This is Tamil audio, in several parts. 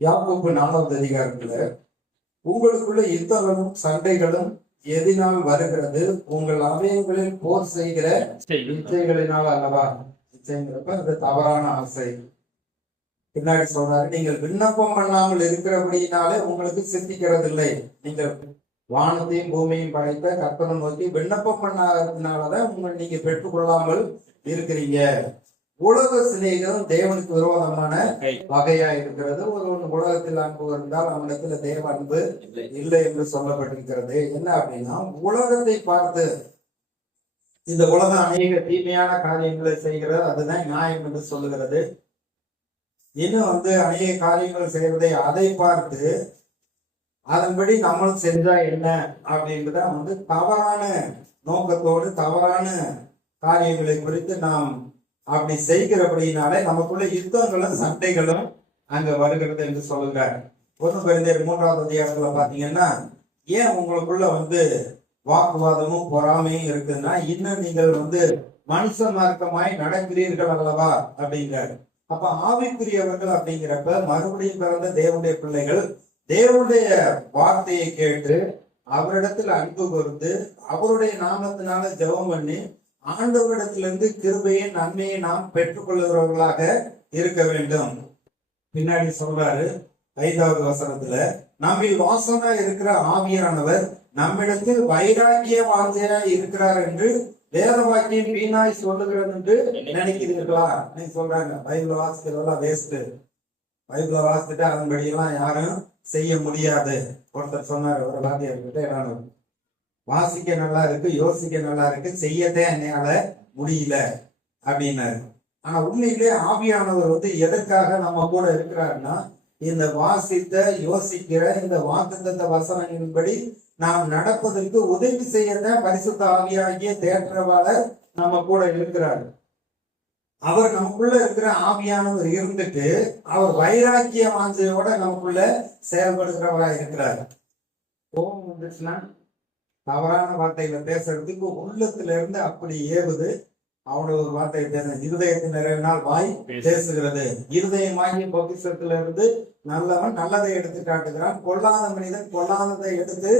யாக்கோபு 4வது அதிகாரத்துல உங்களுக்குள்ள யுத்தங்களும் சண்டைகளும் எதினால் வருகிறது? உங்கள் அவயங்களில் போர் செய்கிற இச்சைகளினால் அல்லவா? இச்சைங்கிறப்ப அது தவறான ஆசை. பின்னாடி சொல்றாரு, நீங்கள் விண்ணப்பம் பண்ணாமல் இருக்கிறபடினாலே உங்களுக்கு சித்திக்கிறது இல்லை. நீங்கள் வானத்தையும் பூமியையும் படைத்த கற்பனை நோக்கி விண்ணப்பம் பண்ணாததுனாலதான் நீங்க பெற்றுக்கொள்ளாமல் இருக்கிறீங்க. உலக சிநேகம் தேவனுக்கு விரோதமான வகையா இருக்கிறது. ஒரு உலகத்தில் அன்பு இருந்தால் அவனிடத்துல தேவ அன்பு இல்லை என்று சொல்லப்பட்டிருக்கிறது. என்ன அப்படின்னா, உலகத்தை பார்த்து இந்த உலகம் அநேக தீமையான காரியங்களை செய்கிறது, அதுதான் நியாயம் என்று சொல்லுகிறது. இன்னும் அநேக காரியங்கள் செய்யறதை அதை பார்த்து அதன்படி நம்மளும் செஞ்சா என்ன அப்படின்றத தவறான நோக்கத்தோடு தவறான காரியங்களை குறித்து நாம் அப்படி செய்கிறபடினாலே நமக்குள்ள யுத்தங்களும் சண்டைகளும் அங்க வருகிறது என்று சொல்லுகிறார். 1 கொரிந்தியர் 3வது அதிகாரத்துல பாத்தீங்கன்னா, ஏன் உங்களுக்குள்ள வாக்குவாதமும் பொறாமையும் இருக்குன்னா, இன்னும் நீங்கள் மனுஷ மார்க்கமாய் நடக்கிறீர்கள் அல்லவா அப்படிங்கிறார். அப்ப ஆவிக்குரியவர்கள் அப்படிங்கிறப்ப மறுபடியும் பிறந்த தேவனுடைய பிள்ளைகள் தேவனுடைய வார்த்தையை கேட்டு அவரிடத்துல அன்பு கூர்ந்து அவருடைய நாமத்தினால ஜெபம் பண்ணி ஆண்டவரிடத்திலிருந்து கிருபையை நன்மையை நாம் பெற்றுக்கொள்ளுகிறவர்களாக இருக்க வேண்டும். பின்னாடி சொல்றாரு 5வது வசனத்துல, நம்மில் வாசனா இருக்கிற ஆவியானவர் நம்மிடத்தில் வைராக்கிய வாஞ்சையா இருக்கிறார் என்று வேத வாக்கியம் வீணாய் சொல்லுகிறது என்று நினைக்கிறீர்களா? சொல்றாங்க, பைபிள் வாசிக்கிறதெல்லாம் வேஸ்ட், பைபிளை வாசித்துட்டு அதன்படியெல்லாம் யாரும் செய்ய முடியாது. ஒருத்தர் சொன்னார், ஒரு வாத்தியார்கிட்ட, வாசிக்க நல்லா இருக்கு, யோசிக்க நல்லா இருக்கு, செய்யத்தான் என்னால முடியல அப்படின்னாரு. ஆனா உண்மையிலே ஆவியானவர் எதற்காக நம்ம கூட இருக்கிறாருன்னா, இந்த வாசித்த யோசிக்கிற இந்த வாக்குத்தத்த வசனங்களின்படி நாம் நடப்பதற்கு உதவி செய்யத்தான் பரிசுத்த ஆவியாகிய தேற்றவாளர் நம்ம கூட இருக்கிறார். அவர் நமக்குள்ள இருக்கிற ஆவியானவர் இருந்துட்டு அவர் வைராக்கிய வாஞ்சையோட நமக்குள்ள செயல்படுகிறவரா இருக்கிறார். கோபம் வந்துச்சுன்னா தவறான வார்த்தைகளை பேசுறதுக்கு உள்ளத்துல இருந்து அப்படி ஏவுது. அவனோட ஒரு வார்த்தை பேச, இருதயத்தின் நிறைவினால் வாய் பேசுகிறது. இருதயமாகிய பொக்கிஷத்துல இருந்து நல்லவன் நல்லதை எடுத்து காட்டுகிறான், பொல்லாத மனிதன் பொல்லாததை எடுத்து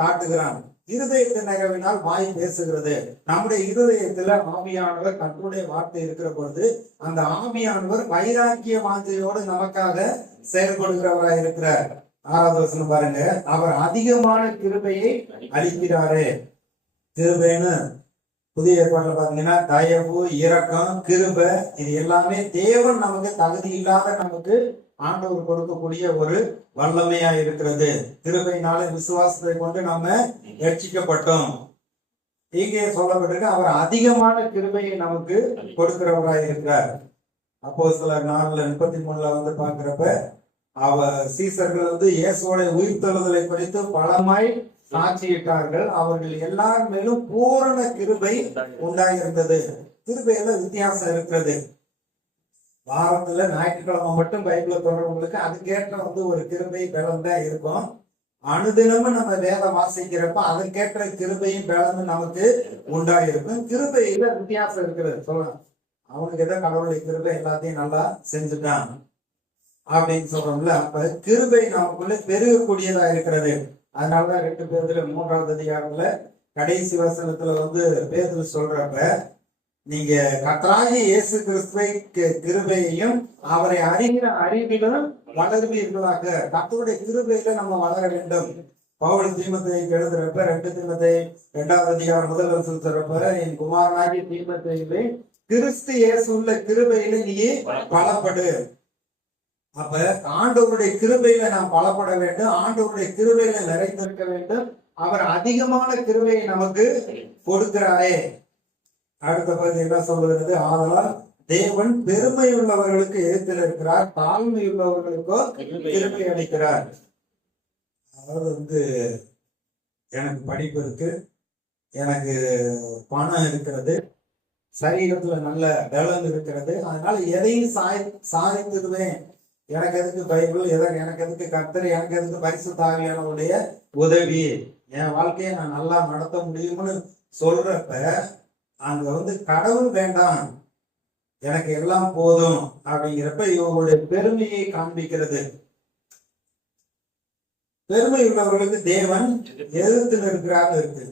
காட்டுகிறான். இருதயத்தின் நிறைவினால் வாய் பேசுகிறது. நம்முடைய இருதயத்துல ஆவியானவர் கர்த்தருடைய வார்த்தை இருக்கிற பொழுது அந்த ஆவியானவர் வைராக்கிய வாஞ்சையோடு நமக்காக செயல்படுகிறவராய் இருக்கிறார். 6வது வசனம் பாருங்க, அவர் அதிகமான கிருபையை அளிக்கிறாரே. கிருபைன்னு புதிய ஏற்பாடுல பாத்தீங்கன்னா தயவு, இரக்கம், கிருபை, இது எல்லாமே தேவன் நமக்கு தகுதி இல்லாத நமக்கு ஆண்டவர் கொடுக்கக்கூடிய ஒரு வல்லமையா இருக்கிறது. கிருபையினால விசுவாசத்தை கொண்டு நம்ம ரட்சிக்கப்பட்டோம். இங்கே சொல்லப்பட்டிருக்கு, அவர் அதிகமான கிருபையை நமக்கு கொடுக்கிறவராய் இருக்கிறார். அப்போஸ்தலர் 4:33 பாக்குறப்ப அவர் சீசர்கள் இயேசுவோட உயிர்த்தெழுதலை குறித்து பலமாய் சாட்சியிட்டார்கள். அவர்கள் எல்லார் மேலும் பூரண கிருபை உண்டாயிருந்தது. கிருபையில வித்தியாசம் இருக்கிறது. வாரத்துல ஞாயிற்றுக்கிழமை மட்டும் பைபிள தொடர்புகளுக்கு அதுக்கேற்ற ஒரு கிருபை பலன் தான் இருக்கும். அனுதினமும் நம்ம வேதம் வாசிக்கிறப்ப அதற்கேற்ற கிருபையும் பலனும் நமக்கு உண்டாயிருக்கும். கிருபையில வித்தியாசம் இருக்கிறது. சொல்லலாம், அவனுக்கு ஏதோ கடவுளுடைய கிருபை எல்லாத்தையும் நல்லா செஞ்சுட்டான் அப்படின்னு சொல்றோம்ல. அப்ப கிருபை நமக்குள்ள பெருகக்கூடியதா இருக்கிறது. அதனாலதான் 2 பேதுரு 3வது அதிகாரத்துல கடைசி வசனத்துல பேதுரு சொல்றப்ப, நீங்க கர்த்தராகிய இயேசு கிறிஸ்துவை கிருபையையும் அவரை அறிகிற அறிவிலும் வளர்வீர்களாக. கர்த்தருடைய கிருபையில நம்ம வளர வேண்டும். பவுல் தீமோத்தேயுக்கு எழுதுறப்ப 2 தீமோத்தேயு 2வது அதிகாரம் 1 வசனம் சொல்றப்ப, என் குமாரனாகிய தீமோத்தேயுவே, கிறிஸ்து இயேசு உள்ள கிருபையில நீ பலப்படு. அப்ப ஆண்டவருடைய கிருபையில நாம் பலப்பட வேண்டும். ஆண்டவருடைய கிருபையில நிறைந்திருக்க வேண்டும். அவர் அதிகமான கிருபையை நமக்கு கொடுக்கிறாரே. அடுத்த பகுதி என்ன சொல்லுகிறது? ஆதலால் தேவன் பெருமை உள்ளவர்களுக்கு எதிர்த்தில் இருக்கிறார், தாழ்மை உள்ளவர்களுக்கோ கிருபை அளிக்கிறார். அதாவது எனக்கு படிப்பு இருக்கு, எனக்கு பணம் இருக்கிறது, சரீரத்துல நல்ல பலன் இருக்கிறது, அதனால எதையும் சாதித்துடுவேன். எனக்கு எதுக்கு பைபிள், எனக்கு எதுக்கு கர்த்தர், எனக்கு எதுக்கு பரிசுத்த ஆவியானவருடைய உதவி, என் வாழ்க்கையை நான் நல்லா நடத்த முடியும்னு சொல்றப்ப அங்க கடவுள் வேண்டாம், எனக்கு எல்லாம் போதும் அப்படிங்கிறப்ப இவங்களுடைய பெருமையை காண்பிக்கிறது. பெருமை உள்ளவர்களுக்கு தேவன் எதிர்த்து இருக்கிறாங்க இருக்கு.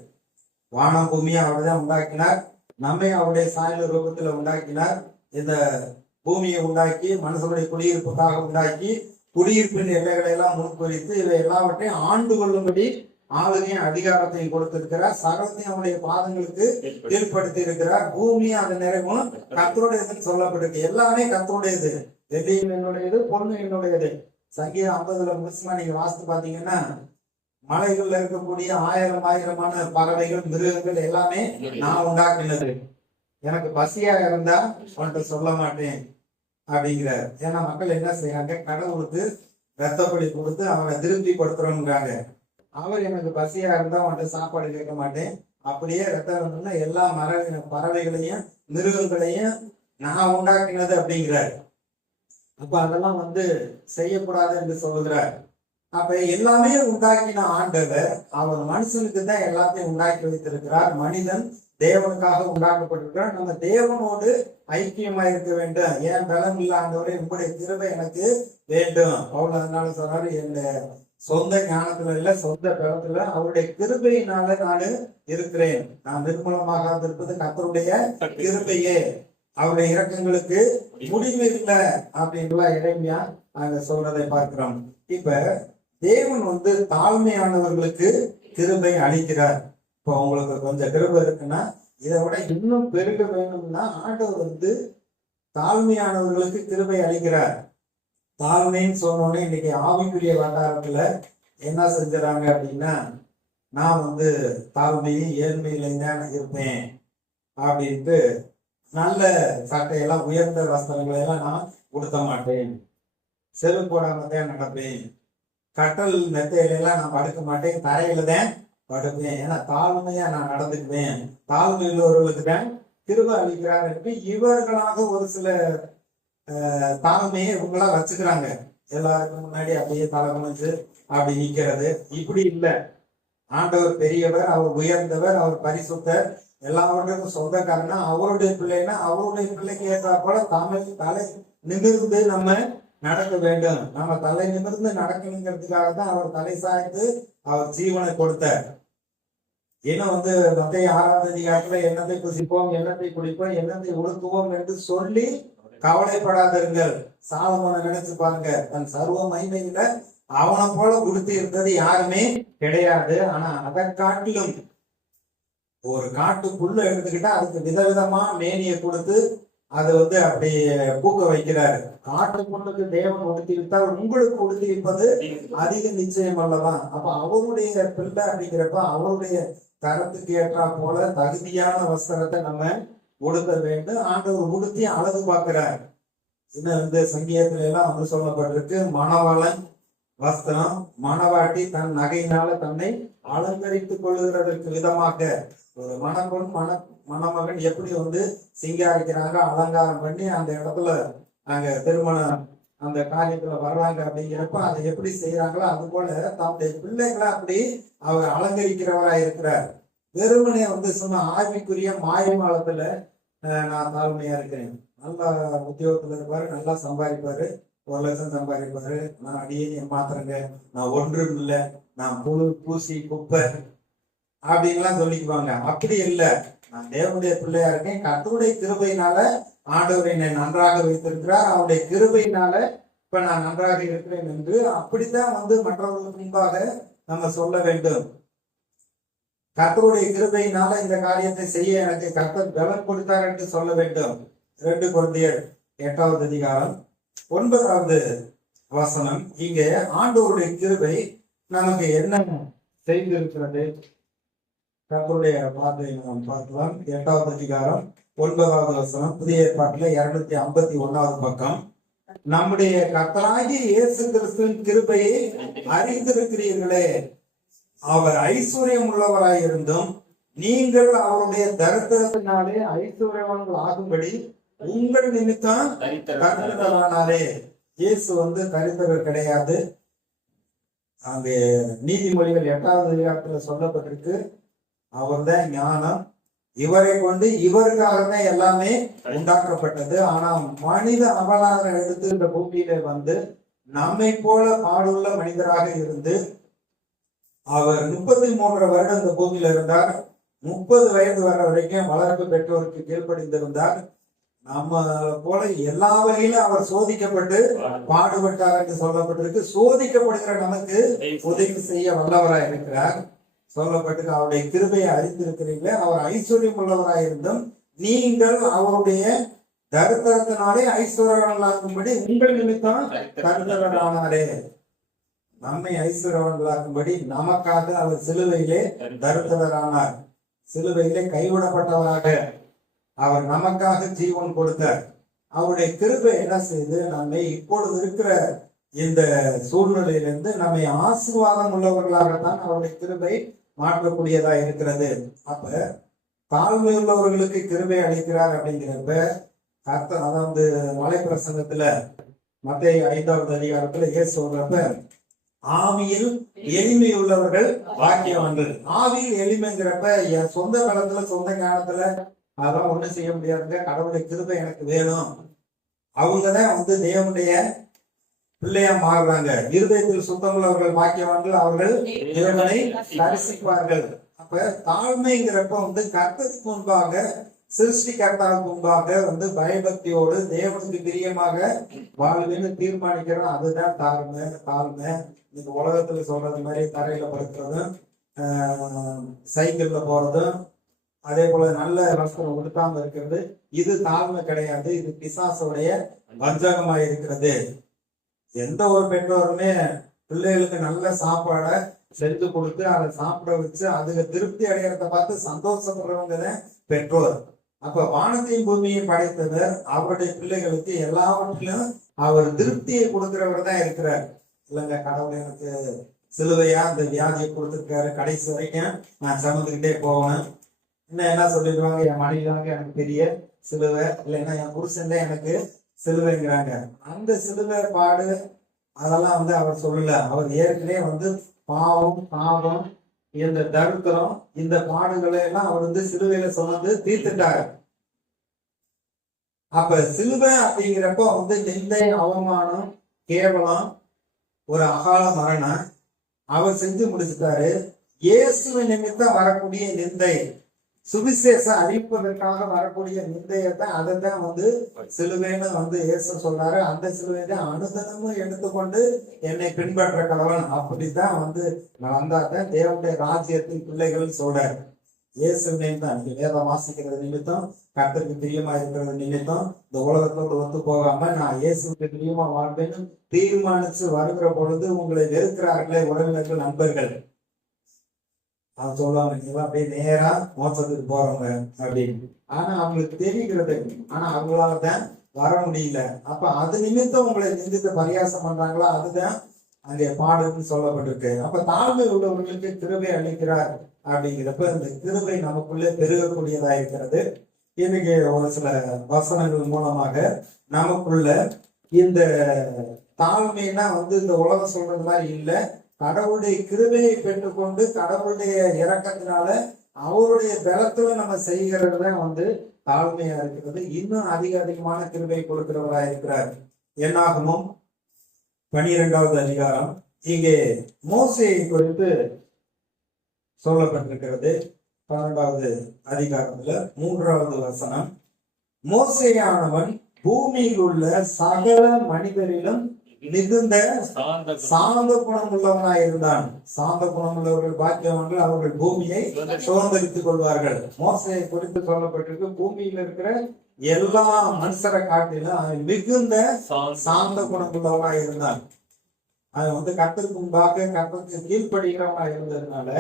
வானம் பூமியை அவர்தான் உண்டாக்கினார், நம்மை அவருடைய சாயல ரூபத்துல உண்டாக்கினார். இந்த பூமியை உண்டாக்கி மனுஷனுடைய குடியிருப்புக்காக உண்டாக்கி குடியிருப்பின் எல்லைகளை எல்லாம் முன்குறித்து இவை எல்லாவற்றையும் ஆண்டு கொள்ளும்படி ஆளுகையும் அதிகாரத்தையும் கொடுத்திருக்கிறார். சகலத்தையும் அவருடைய பாதங்களுக்கு ஏற்படுத்தி இருக்கிறார். பூமியும் அந்த நிறைவும் கர்த்தருடையதுன்னு சொல்லப்பட்டிருக்கு. எல்லாமே கர்த்தருடையது. வெள்ளியும் என்னுடையது, பொண்ணு என்னுடையது. சங்கீதம் 50 முழுசுமா நீங்க வாசித்து பாத்தீங்கன்னா மலைகள்ல இருக்கக்கூடிய ஆயிரமான பறவைகள், மிருகங்கள் எல்லாமே நான் உண்டாக்கினது. எனக்கு பசியா இருந்தா உன்கிட்ட சொல்ல மாட்டேன் அப்படிங்கிறார். ஏன்னா மக்கள் என்ன செய்யறாங்க, கடவுளுக்கு ரத்தப்படி கொடுத்து அவனை திருப்தி படுத்துறோம்ங்கிறாங்க. அவர் எனக்கு பசியா இருந்தா உன்கிட்ட சாப்பாடு கேட்க மாட்டேன், அப்படியே ரத்தம் எல்லா பறவைகளையும் மிருகங்களையும் நான் உண்டாக்கினது அப்படிங்கிறார். அப்ப அதெல்லாம் செய்யக்கூடாது என்று சொல்லுகிறார். அப்ப எல்லாமே உண்டாக்கின ஆண்டவர் அவர் மனுஷனுக்கு தான் எல்லாத்தையும் உண்டாக்கி வைத்திருக்கிறார். மனிதன் தேவனுக்காக உண்டாக்கப்பட்டிருக்கிறார். நம்ம தேவனோடு ஐக்கியமா இருக்க வேண்டும். ஏன் பலம் இல்ல ஆண்டவரே, உங்களுடைய கிருபை எனக்கு வேண்டும். அவ்வளவு அதனால சொல்றாரு, என் சொந்த ஞானத்துல இல்ல, சொந்த பலத்துல அவருடைய கிருபையினால நான் இருக்கிறேன். நான் நிர்மூலமாக இருப்பது கர்த்தருடைய கிருபையே, அவருடைய இரக்கங்களுக்கு முடிவு இல்லை அப்படின்லாம் இறைமையா நாங்க சொல்றதை பார்க்கிறோம். இப்ப தேவன் தாழ்மையானவர்களுக்கு கிருபை அளிக்கிறார். இப்போ உங்களுக்கு கொஞ்சம் கிருபை இருக்குன்னா இதை விட இன்னும் பெருக வேணும்னா ஆண்டவர் தாழ்மையானவர்களுக்கு கிருபை அளிக்கிறார். தாழ்மைன்னு சொன்னோன்னே இன்னைக்கு ஆவிக்குரிய வட்டாரத்துல என்ன செஞ்சுறாங்க அப்படின்னா, நான் தாழ்மையும் ஏழ்மையில தான் இருப்பேன் அப்படின்ட்டு நல்ல சட்டையெல்லாம் உயர்ந்த வஸ்திரங்களை எல்லாம் நான் உடுத்த மாட்டேன், செருப்பு போடாம தான் நடப்பேன், கட்டல் மெத்தையில எல்லாம் நான் படுக்க மாட்டேன், தரையில தான் படுப்பேன், ஏன்னா தாழ்மையா நான் நடந்துக்குவேன். தாழ்மை உள்ளவர்களுக்கு தான் கிருபை அளிக்கிறார் என்று இவர்களாக ஒரு சில தாழ்மையை இவங்களா வச்சுக்கிறாங்க. எல்லாருக்கும் முன்னாடி அப்படியே தலைமுறைச்சு அப்படி நிக்கிறது. இப்படி இல்லை. ஆண்டவர் பெரியவர், அவர் உயர்ந்தவர், அவர் பரிசுத்தர், எல்லாவற்றுக்கும் சொந்தக்காரனா, அவருடைய பிள்ளைன்னா அவருடைய பிள்ளைக்கு ஏற்றா போல தலை நிமிர்ந்து நம்ம நடக்க வேண்டும். நம்ம தலை நிமிர்ந்து நடக்கணுங்கிறதுக்காக தான் அவர் தலை சாய்த்து அவர் ஜீவனை கொடுத்தார். ஏன்னா மத்திய 6ஆம் அதிகாரத்துல எண்ணத்தை புசிப்போம், எண்ணத்தை குடிப்போம், எண்ணத்தை உடுத்துவோம் என்று சொல்லி கவலைப்படாதீர்கள். சாலமோனை நினைச்சு பாருங்க, தன் சர்வ மகிமையில அவனை போல குடுத்து இருந்தது யாருமே கிடையாது. ஆனா அதை காட்டிலும் ஒரு காட்டுக்குள்ள எடுத்துக்கிட்டா அதுக்கு விதவிதமா மேனியை கொடுத்து அது அப்படி பூக்க வைக்கிறாரு. காட்டுக்குள்ளுக்கு தேவன் உடுத்தி விட்டால் உங்களுக்கு உடுத்தி வைப்பது அதிக நிச்சயம் அல்லவா? அப்ப அவருடைய பிள்ளை அப்படிங்கிறப்ப அவருடைய தரத்துக்கு ஏற்றா போல தகுதியான வஸ்திரத்தை நம்ம உடுத்த வேண்டும். ஆண்டவர் உடுத்தி அழகு பார்க்கிறார். இன்னும் சங்கீதத்துல எல்லாம் சொல்லப்பட்டிருக்கு, மணவாளன் வஸ்திரம், மணவாட்டி தன் நகையினால தன்னை அலங்கரித்துக் கொள்ளுகிறதற்கு விதமாக ஒரு மணப்பெண் மணமகன் எப்படி சிங்காரிக்கிறாங்க, அலங்காரம் பண்ணி அந்த இடத்துல அங்க திருமணம் அந்த காரியத்துல வர்றாங்க அப்படிங்கிறப்ப அதை எப்படி செய்யறாங்களோ அது போல தன்னுடைய பிள்ளைகளை அப்படி அவர் அலங்கரிக்கிறவரா இருக்கிறார். வெறுமனே சொன்ன ஆவிக்குரிய மாயமாலத்துல நான் தாழ்மையா இருக்கிறேன், நல்லா உத்தியோகத்துல இருப்பாரு, நல்லா சம்பாதிப்பாரு, 1 லட்சம் சம்பாதிப்பாரு, நான் அடியே ஏமாத்துறேங்க, நான் ஒன்றும் இல்லை, நான் புழு பூசி குப்பை அப்படின்லாம் சொல்லிக்குவாங்க. அப்படி இல்லை, நான் தேவனுடைய பிள்ளையா இருக்கேன், கர்த்தருடைய கிருபையினால ஆண்டவர் என்னை நன்றாக வைத்திருக்கிறார், அவருடைய கிருபையினால இப்ப நான் நன்றாக இருக்கிறேன் என்று அப்படித்தான் மற்றவர்களுக்கு முன்பாக நம்ம சொல்ல வேண்டும். கர்த்தருடைய கிருபையினால இந்த காரியத்தை செய்ய எனக்கு கர்த்தர் பலன் கொடுத்தார் என்று சொல்ல வேண்டும். 2 கொரிந்தியர் 8ஆம் அதிகாரம் 9ஆவது வசனம். இங்கே ஆண்டவருடைய கிருபை நமக்கு என்ன செய்திருக்கிறது கர்த்தருடைய வார்த்தையை நாம் பார்க்கலாம். 8ஆவது அதிகாரம் 9ஆவது வசனம், புதிய ஏற்பாட்டில் 251ஆவது பக்கம். நம்முடைய கர்த்தராகிய இயேசு கிறிஸ்துவின் கிருபையை அறிந்திருக்கிறீர்களே, அவர் ஐஸ்வர்யம் உள்ளவராயிருந்தும் நீங்கள் அவருடைய தரித்திரத்தினாலே ஐஸ்வர்யவான்கள் ஆகும்படி உங்கள் நிமித்தம் தரித்திரரானாரே. இயேசு தரித்திரர் கிடையாது. அங்கே நீதிமொழிகள் 8ஆவது அதிகாரத்துல சொல்லப்பட்டிருக்கு, அவர் தான் ஞானம், இவரை கொண்டு இவருக்காகத்தான் எல்லாமே உண்டாக்கப்பட்டது. ஆனா மனித அவதாரம் எடுத்து இந்த பூமியில வந்து நம்மை போல பாடுள்ள மனிதராக இருந்து அவர் 33 வருடம் இந்த பூமியில இருந்தார். 30 வயது வர வரைக்கும் வளர்ப்பு பெற்றோருக்கு கீழ்ப்படிந்திருந்தார். நம்ம போல எல்லா வகையிலும் அவர் சோதிக்கப்பட்டு பாடுபட்டார் என்று சொல்லப்பட்டிருக்கு. சோதிக்கப்படுகிற நமக்கு உதவி செய்ய வல்லவராய் இருக்கிறார் சொல்லப்பட்டு. அவருடைய கிருபையை அறிந்திருக்கிறீங்களே, அவர் ஐஸ்வர்யம் உள்ளவராய் இருந்தும் நீங்கள் அவருடைய தரித்திரத்தினாலே ஐஸ்வர்யவான்களாகும்படி உங்கள் நிமித்தம் தரித்திரரானாரே. நம்மை ஐஸ்வர்யவான்களாகும்படி நமக்காக அவர் சிலுவையிலே தரித்திரரானார். சிலுவையிலே கைவிடப்பட்டவராக அவர் நமக்காக ஜீவன் கொடுத்தார். அவருடைய கிருபை என்ன செய்து நம்மை இப்பொழுது இருக்கிற இந்த சூழ்நிலையிலிருந்து நம்மை ஆசீர்வாதம் உள்ளவர்களாகத்தான் அவருடைய கிருபை மாற்றக்கூடியதா இருக்கிறது. அப்ப தாழ்மை உள்ளவர்களுக்கு கிருபை அளிக்கிறார் அப்படிங்கிறப்ப கர்த்தர், அதாவது மலை பிரசங்கத்துல மத்தேயு 5வது அதிகாரத்துல இயேசு சொல்றப்ப ஆவியில் எளிமை உள்ளவர்கள் பாக்கியவான்கள். ஆவியில் எளிமைங்கிறப்ப என் சொந்த காலத்துல சொந்த ஞானத்துல அதெல்லாம் ஒண்ணும் செய்ய முடியாதுங்க. கடவுளுடைய கிருபை எனக்கு வேணும். அவங்கதான் வந்து தேவனுடைய பிள்ளையா மாறுறாங்க. இருதயத்தில் சுத்தமுள்ளவர்கள் பாக்கியவான்கள், அவர்கள் தேவனை தரிசிப்பார்கள். அப்ப தாழ்மைங்கிறப்ப வந்து கர்த்தருக்கு முன்பாக, சிருஷ்டிகர்த்தாவுக்கு முன்பாக வந்து பயபக்தியோடு தேவனுக்கு பிரியமாக வாழ்வுன்னு தீர்மானிக்கிறோம். அதுதான் தாழ்மை. தாழ்மை இந்த உலகத்துல சொல்றது மாதிரி தரையில படுக்கிறதும், சைக்கிள்ல போறதும், அதே போல நல்ல வஸ்திரம் உடுத்தாம இருக்கிறது, இது தாழ்மை கிடையாது. இது பிசாசுடைய வஞ்சகமா இருக்கிறது. எந்த ஒரு பெற்றோருமே பிள்ளைகளுக்கு நல்ல சாப்பாடை செஞ்சு கொடுத்து அதை சாப்பிட வச்சு அதுக்கு திருப்தி அடையறத பார்த்து சந்தோஷப்படுறவங்க தான் பெற்றோர். அப்ப வானத்தையும் பூமியையும் படைத்தவர் அவருடைய பிள்ளைகளுக்கு எல்லாவற்றிலும் அவர் திருப்தியை கொடுக்கிறவர் தான் இருக்கிறார். இல்லைங்க, கடவுள் எனக்கு சிலுவையா அந்த வியாதியை கொடுத்துருக்காரு, கடைசி வரைக்கும் நான் சமந்துக்கிட்டே போவேன். இன்னும் என்ன சொல்லிடுவாங்க, என் மனைவி தாங்க எனக்கு பெரிய சிலுவை, இல்லைன்னா என் புருஷன் தான் எனக்கு சிலுவைங்கிறாங்க. அந்த சிலுவை பாடு அதெல்லாம் வந்து அவர் சொல்லல. அவர் ஏற்கனவே வந்து பாவம், பாவம், இந்த தரித்திரம், இந்த பாடுகளை எல்லாம் அவர் வந்து சிலுவையில சுமந்து தீர்த்துட்டாரு. அப்ப சிலுவை அப்படிங்கிறப்ப வந்து நிந்தை, அவமானம், கேவலம், ஒரு அகால மரணம் அவர் செஞ்சு முடிச்சுட்டாரு. இயேசுவை நிமித்தம் வரக்கூடிய நிந்தை, சுவிசேஷம் அறிவிப்பதற்காக வரக்கூடிய நிந்தையத்தான், அதை தான் வந்து சிலுவைன்னு வந்து இயேசு சொல்றாரு. அந்த சிலுவை தான் அனுதினமும் எடுத்துக்கொண்டு என்னை பின்பற்ற கடவுள். அப்படித்தான் வந்து வந்தாதான் தேவனுடைய ராஜ்யத்தின் பிள்ளைகள் சொல்றாரு. இயேசு நிமித்தம் நீங்க வேதம் வாசிக்கிறது நிமித்தம், கர்த்தருக்கு பிரியமா இருக்கிறது நிமித்தம், இந்த உலகத்தோடு ஒத்து போகாம நான் இயேசுக்கு பிரியமா வாழ்வேன்னு தீர்மானிச்சு வருகிற பொழுது உங்களை வெறுக்கிறார்களே உறவினர்கள், நண்பர்கள், அவங்க சொல்லுவாங்க நீங்க அப்படியே நேரா மோசத்துக்கு போறவங்க அப்படின்னு. ஆனா அவங்களுக்கு தெரிகிறது, ஆனா அவங்களால தான் வர முடியல. அப்ப அது நிமித்தம் உங்களை நிந்தித்து பரியாசம் பண்றாங்களா, அதுதான் அங்கே பாடுன்னு சொல்லப்பட்டிருக்கு. அப்ப தாழ்மை உள்ளவர்களுக்கு கிருபை அளிக்கிறார் அப்படிங்கிறப்ப இந்த கிருபை நமக்குள்ளே பெருகக்கூடியதா இருக்கிறது. இன்னைக்கு ஒரு சில வசனங்கள் மூலமாக நமக்குள்ள இந்த தாழ்மைனா வந்து இந்த உலகம் சொல்றது மாதிரி இல்லை. கடவுளுடைய கிருபையை பெற்றுக்கொண்டு கடவுளுடைய இரக்கத்தினால அவருடைய பலத்துல நம்ம செய்கிறது தான் வந்து தாழ்மையா இருக்கிறது. இன்னும் அதிகமான கிருபை கொடுக்கிறவரா இருக்கிறார். என்னாகமும் 12வது அதிகாரம் இங்கே மோசேயை குறித்து சொல்லப்பட்டிருக்கிறது. 12வது அதிகாரத்துல 3வது வசனம், மோசேயானவன் பூமியில் உள்ள சகல மனிதரிலும் மிகுந்த சாந்த குணம் உள்ளவனாய் இருந்தான். சாந்த குணம் உள்ளவர்கள் பாக்கியவான்கள், அவர்கள் பூமியை சுதந்திரித்துக் கொள்வார்கள். மோசையை குறித்து சொல்லப்பட்டிருக்கு. பூமியில் இருக்கிற எல்லா மனுஷரை காட்டிலும் மிகுந்த சாந்த குணம் உள்ளவனாய் இருந்தான். அவன் வந்து கர்த்தருக்கு முன்பாக கர்த்தருக்கு கீழ்ப்படுகிறவனா இருந்ததுனால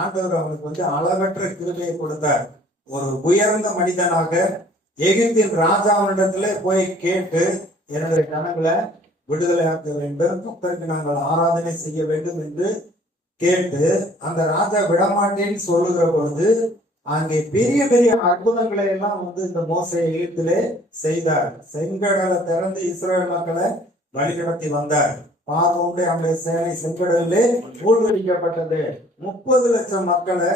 ஆண்டவர் அவனுக்கு வந்து அளவற்ற கிருபையை கொடுத்தார். ஒரு உயர்ந்த மனிதனாக எகிப்தின் ராஜாவினிடத்துல போய் கேட்டு என்னுடைய ஜனங்களை விடுதலையாக்க வேண்டும், கர்த்தருக்கு நாங்கள் ஆராதனை செய்ய வேண்டும் என்று கேட்டு அந்த ராஜா விடமாட்டேன்னு சொல்லுகிற பொழுது அங்கே பெரிய பெரிய அற்புதங்களை எல்லாம் வந்து இந்த மோசே எகிப்திலே செய்தார். செங்கடலை திறந்து இஸ்ரேல் மக்களை வழிநடத்தி வந்தார். பார்வோனுடைய அவருடைய சேனை செங்கடலிலே மூழ்கடிக்கப்பட்டது. 30 லட்சம் மக்களை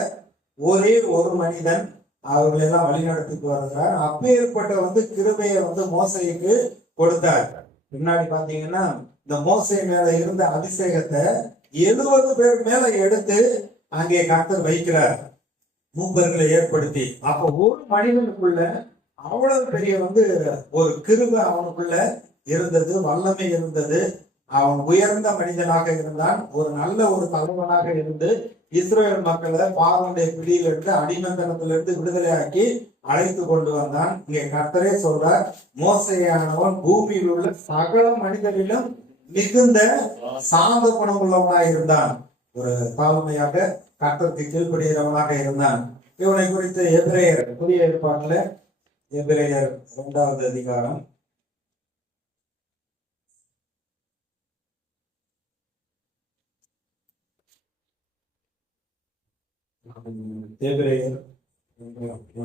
ஒரே ஒரு மனிதன் அவர்களை எல்லாம் வழிநடத்திட்டு வருகிறார். அப்பேற்பட்ட கிருபையை மோசேக்கு கொடுத்தார். பின்னாடி பாத்தீங்கன்னா இந்த மோசே மேல இருந்த அபிஷேகத்தை 70 பேர் மேல எடுத்து அங்கே கர்த்தர் வைக்கிறார், மூப்பர்களை ஏற்படுத்தி. அப்ப ஒரு மனிதனுக்குள்ள அவ்வளவு பெரிய ஒரு கிருபை அவனுக்குள்ள இருந்தது, வல்லமை இருந்தது. அவன் உயர்ந்த மனிதனாக இருந்தான், ஒரு நல்ல ஒரு தலைவனாக இருந்து இஸ்ரேல் மக்களை பார்வனுடைய பிடியிலிருந்து அடிமைத்தனத்திலிருந்து விடுதலையாக்கி அழைத்து கொண்டு வந்தான். இங்கே கர்த்தரே சொல்றார், மோசேயானவன் பூமியில் உள்ள சகல மனிதரிலும் மிகுந்த சாந்த குணம் உள்ளவனாக இருந்தான், ஒரு தாழ்மையாக கர்த்தருக்கு கீழ்ப்படுகிறவனாக இருந்தான். இவனை குறித்து எபிரேயர் புதிய ஏற்பாட்டுல எபிரேயர் 2வது அதிகாரம் எபிரேயர்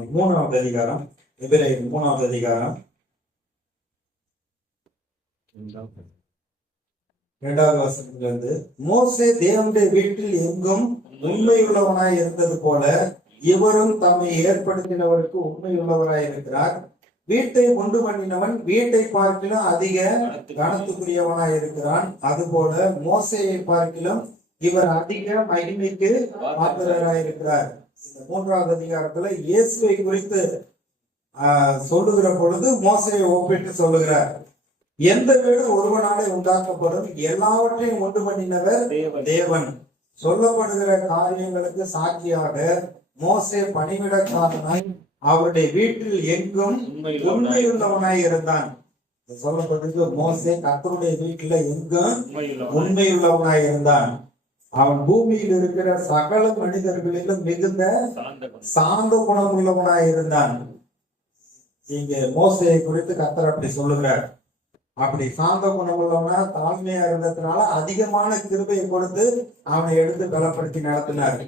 3வது அதிகாரம் எபிரேயர் 3வது அதிகாரம் 2வது வசனத்திலிருந்து, மோசே தேவனுடைய வீட்டில் எங்கும் உண்மையுள்ளவனாய் இருந்தது போல இவரும் தம்மை ஏற்படுத்தினவருக்கு உண்மையுள்ளவராய் இருக்கிறார். வீட்டை உண்டு பண்ணினவன் வீட்டை பார்க்கிலும் அதிக கனத்துக்குரியவனாய் இருக்கிறான். அதுபோல மோசேயை பார்க்கிலும் இவர் அதிக மகிமைக்கு பாத்திரராய் இருக்கிறார். இந்த 3வது அதிகாரத்துல இயேசுவை குறித்து சொல்லுகிற பொழுது மோசேயை ஒப்பிட்டு சொல்லுகிறார். எந்த வீடு ஒருவனாலே உண்டாக்கப்படும், எல்லாவற்றையும் உண்டு பண்ணினவர் தேவன். சொல்லப்படுகிற காரியங்களுக்கு சாட்சியாக மோசே பணிவிடக்காரனாய் அவருடைய வீட்டில் எங்கும் உண்மையுள்ளவனாய் இருந்தான். சொல்லப்படுகிறது, மோசே கர்த்தருடைய வீட்டில எங்கும் உண்மையுள்ளவனாய் இருந்தான். அவன் பூமியில் இருக்கிற சகல மனிதர்களிலும் மிகுந்த சாந்த குணம் உள்ளவனாய் இருந்தான். இங்க மோசையை குறித்து கர்த்தர் அப்படி சொல்லுகிறார். அப்படி சாந்த குணம் உள்ளவனா தாழ்மையா இருந்ததுனால அதிகமான கிருபையை கொடுத்து அவனை எடுத்து பலப்படுத்தி நடத்தினார்.